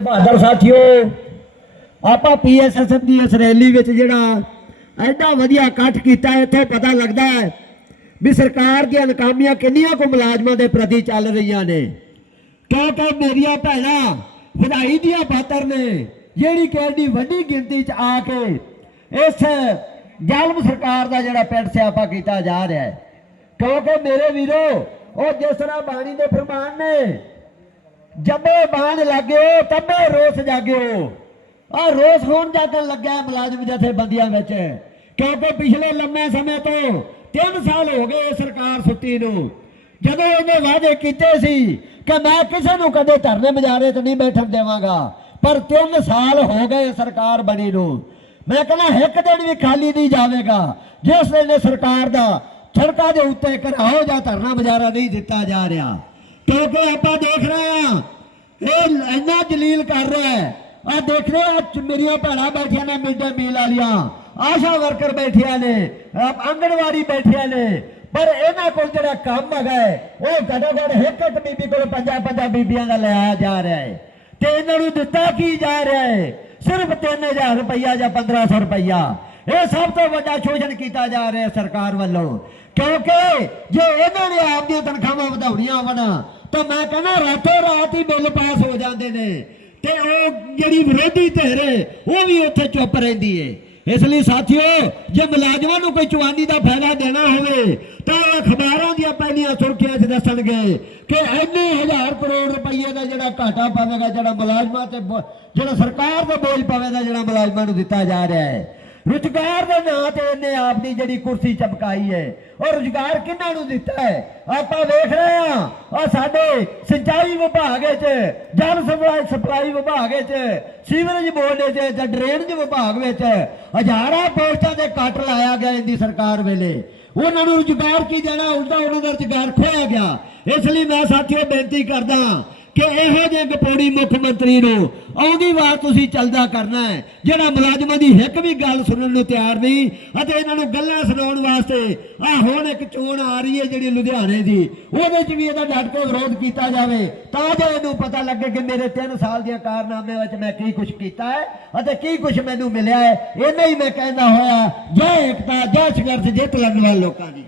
ਬਹਾਦਰ ਸਾਥੀਓ, ਆਪਾਂ ਪੀਐਸਐਸਐਫ ਦੀ ਇਸ ਰੈਲੀ ਵਿੱਚ ਜਿਹੜਾ ਐਡਾ ਵਧੀਆ ਇਕੱਠ ਕੀਤਾ, ਇੱਥੇ ਪਤਾ ਲੱਗਦਾ ਹੈ ਵੀ ਸਰਕਾਰ ਦੀਆਂ ਨਾਕਾਮੀਆਂ ਕਿੰਨੀਆਂ ਕੁ ਮੁਲਾਜ਼ਮਾਂ ਦੇ ਪ੍ਰਤੀ ਚੱਲ ਰਹੀਆਂ ਨੇ। ਕਿਉਂਕਿ ਮੇਰੀਆਂ ਭੈਣਾਂ, ਵਧਾਈ ਦੀਆਂ ਪਾਤਰ ਨੇ, ਜਿਹੜੀ ਕਿ ਐਡੀ ਵੱਡੀ ਗਿਣਤੀ 'ਚ ਆ ਕੇ ਇਸ ਜ਼ਾਲਮ ਸਰਕਾਰ ਦਾ ਜਿਹੜਾ ਪੈਂਟ ਸਿਆਪਾ ਕੀਤਾ ਜਾ ਰਿਹਾ ਹੈ। ਕਿਉਂਕਿ ਮੇਰੇ ਵੀਰੋ, ਉਹ ਜਿਸ ਤਰ੍ਹਾਂ ਬਾਣੀ ਦੇ ਫਰਮਾਨ ਨੇ ਜੰਮੇ ਬਾਣ ਲੱਗਿਓ, ਤੰਮੇ ਰੋਸ ਜਾਗਿਓ। ਆ ਰੋਸ ਹੋਣ ਜਾਗਣ ਲੱਗਾ ਹੈ ਮੁਲਾਜ਼ਮ ਜਥੇਬੰਦੀਆਂ ਵਿੱਚ, ਕਿਉਂਕਿ ਪਿਛਲੇ ਲੰਮੇ ਸਮੇਂ ਤੋਂ 3 ਸਾਲ ਹੋ ਗਏ ਸਰਕਾਰ ਸੁੱਤੀ ਨੂੰ। ਜਦੋਂ ਇਹਨੇ ਵਾਅਦੇ ਕੀਤੇ ਸੀ ਕਿ ਮੈਂ ਕਿਸੇ ਨੂੰ ਕਦੇ ਧਰਨੇ ਮੁਜ਼ਾਹਰੇ ਤੇ ਨਹੀਂ ਬੈਠਣ ਦੇਵਾਂਗਾ, ਪਰ 3 ਸਾਲ ਹੋ ਗਏ ਸਰਕਾਰ ਬਣੀ ਨੂੰ। ਮੈਂ ਕਹਿੰਦਾ ਇੱਕ ਦਿਨ ਵੀ ਖਾਲੀ ਨਹੀਂ ਜਾਵੇਗਾ, ਜਿਸ ਵੇਲੇ ਸਰਕਾਰ ਦਾ ਸੜਕਾਂ ਦੇ ਉੱਤੇ ਘਰਾਓ ਜਾਂ ਧਰਨਾ ਮੁਜ਼ਾਹਰਾ ਨਹੀਂ ਦਿੱਤਾ ਜਾ ਰਿਹਾ। ਕਿਉਂਕਿ ਆਪਾਂ ਦੇਖ ਰਹੇ ਹਾਂ। ਇਹ ਇੰਨਾ ਜਲੀਲ ਕਰ ਰਿਹਾ ਹੈ। ਆ ਦੇਖ ਰਹੇ ਆ ਮੇਰੀਆਂ ਭੈਣਾਂ ਬੈਠੀਆਂ ਨੇ ਮਿਡ ਡੇ ਮੀਲ ਵਾਲੀਆਂ ਆਸ਼ਾ ਵਰਕਰ ਬੈਠੀਆਂ ਨੇ ਆਂਗਣਵਾੜੀ ਬੈਠੀਆਂ ਨੇ। ਪਰ ਇਹਨਾਂ ਕੋਲ ਜਿਹੜਾ ਕੰਮ ਹੈਗਾ ਹੈ, ਉਹ ਘੱਟੋ ਘੱਟ ਇੱਕ ਇੱਕ ਬੀਬੀ ਕੋਲ ਪੰਜਾਂ ਪੰਜਾਂ ਬੀਬੀਆਂ ਦਾ ਲਿਆ ਜਾ ਰਿਹਾ ਹੈ। ਤੇ ਇਹਨਾਂ ਨੂੰ ਦਿੱਤਾ ਕੀ ਜਾ ਰਿਹਾ ਹੈ? ਸਿਰਫ 3000 ਰੁਪਈਆ ਜਾਂ 1500 ਰੁਪਈਆ। ਇਹ ਸਭ ਤੋਂ ਵੱਡਾ ਸ਼ੋਸ਼ਣ ਕੀਤਾ ਜਾ ਰਿਹਾ ਸਰਕਾਰ ਵੱਲੋਂ। ਕਿਉਂਕਿ ਜੇ ਇਹਨਾਂ ਨੇ ਆਪਦੀਆਂ ਤਨਖਾਹਾਂ ਵਧਾਉਣੀਆਂ ਹੋਣ, ਤਾਂ ਮੈਂ ਕਹਿੰਦਾ ਰਾਤੋਂ ਰਾਤ ਹੀ ਬਿੱਲ ਪਾਸ ਹੋ ਜਾਂਦੇ ਨੇ। ਤੇ ਉਹ ਜਿਹੜੀ ਵਿਰੋਧੀ ਧਿਰ ਉਹ ਵੀ ਉੱਥੇ ਚੁੱਪ ਰਹਿੰਦੀ ਏ ਇਸ ਲਈ ਸਾਥੀਓ, ਜੇ ਮੁਲਾਜ਼ਮਾਂ ਨੂੰ ਕੋਈ ਚਵਾਨੀ ਦਾ ਫਾਇਦਾ ਦੇਣਾ ਹੋਵੇ, ਤਾਂ ਉਹ ਅਖਬਾਰਾਂ ਦੀਆਂ ਪਹਿਲੀਆਂ ਸੁਰਖੀਆਂ 'ਚ ਦੱਸਣਗੇ ਕਿ ਇੰਨੇ ਹਜ਼ਾਰ ਕਰੋੜ ਰੁਪਏ ਦਾ ਜਿਹੜਾ ਘਾਟਾ ਪਵੇਗਾ, ਜਿਹੜਾ ਮੁਲਾਜ਼ਮਾਂ ਤੇ ਬੋ- ਜਿਹੜਾ ਸਰਕਾਰ ਦਾ ਬੋਝ ਪਵੇਗਾ, ਜਿਹੜਾ ਮੁਲਾਜ਼ਮਾਂ ਨੂੰ ਦਿੱਤਾ ਜਾ ਰਿਹਾ ਹੈ। ਰੁਜ਼ਗਾਰ ਦੇ ਨਾਂ ਤੇ ਇਹਨੇ ਆਪਣੀ ਜਿਹੜੀ ਕੁਰਸੀ ਚਮਕਾਈ ਹੈ। ਉਹ ਰੁਜ਼ਗਾਰ ਕਿਹਨਾਂ ਨੂੰ ਦਿੱਤਾ ਹੈ? ਆਪਾਂ ਵੇਖ ਰਹੇ ਹਾਂ ਆ ਸਾਡੇ ਸਿੰਚਾਈ ਵਿਭਾਗ ਵਿੱਚ, ਜਲ ਸਪਲਾਈ ਸਪਲਾਈ ਵਿਭਾਗ ਵਿੱਚ, ਸੀਵਰੇਜ ਬੋਰਡ ਵਿੱਚ ਜਾਂ ਡਰੇਨੇਜ ਵਿਭਾਗ ਵਿੱਚ ਹਜ਼ਾਰਾਂ ਪੋਸਟਾਂ ਦੇ ਕੱਟ ਲਾਇਆ ਗਿਆ ਇਹਦੀ ਸਰਕਾਰ ਵੇਲੇ। ਉਹਨਾਂ ਨੂੰ ਰੁਜ਼ਗਾਰ ਕੀ ਦੇਣਾ? ਉਲਟਾ ਉਹਨਾਂ ਦਾ ਰੁਜ਼ਗਾਰ ਖੋਇਆ ਗਿਆ। ਇਸ ਲਈ ਮੈਂ ਸਾਥੀਓ ਬੇਨਤੀ ਕਰਦਾ ਕਿ ਇਹੋ ਜਿਹੇ ਗਪੋੜੀ ਮੁੱਖ ਮੰਤਰੀ ਨੂੰ ਆਉਂਦੀ ਵਾਰ ਤੁਸੀਂ ਚੱਲਦਾ ਕਰਨਾ ਹੈ, ਜਿਹੜਾ ਮੁਲਾਜ਼ਮਾਂ ਦੀ ਇੱਕ ਵੀ ਗੱਲ ਸੁਣਨ ਨੂੰ ਤਿਆਰ ਨਹੀਂ ਅਤੇ ਇਹਨਾਂ ਨੂੰ ਗੱਲਾਂ ਸੁਣਾਉਣ ਵਾਸਤੇ, ਆ ਹੁਣ ਇੱਕ ਚੋਣ ਆ ਰਹੀ ਹੈ ਜਿਹੜੀ ਲੁਧਿਆਣੇ ਦੀ, ਉਹਦੇ 'ਚ ਵੀ ਇਹਦਾ ਡਟ ਕੇ ਵਿਰੋਧ ਕੀਤਾ ਜਾਵੇ, ਤਾਂ ਜੋ ਇਹਨੂੰ ਪਤਾ ਲੱਗੇ ਕਿ ਮੇਰੇ 3 ਸਾਲ ਦੀਆਂ ਕਾਰਨਾਮੇ ਵਿੱਚ ਮੈਂ ਕੀ ਕੁਝ ਕੀਤਾ ਹੈ ਅਤੇ ਕੀ ਕੁਝ ਮੈਨੂੰ ਮਿਲਿਆ ਹੈ ਇਹਨਾਂ ਹੀ ਮੈਂ ਕਹਿੰਦਾ ਹੋਇਆ, ਜੈ ਏਕਤਾ, ਜੈ ਸੰਘਰਸ਼ ਜਿੱਤ ਲੜਨ ਵਾਲੇ ਲੋਕਾਂ ਦੀ।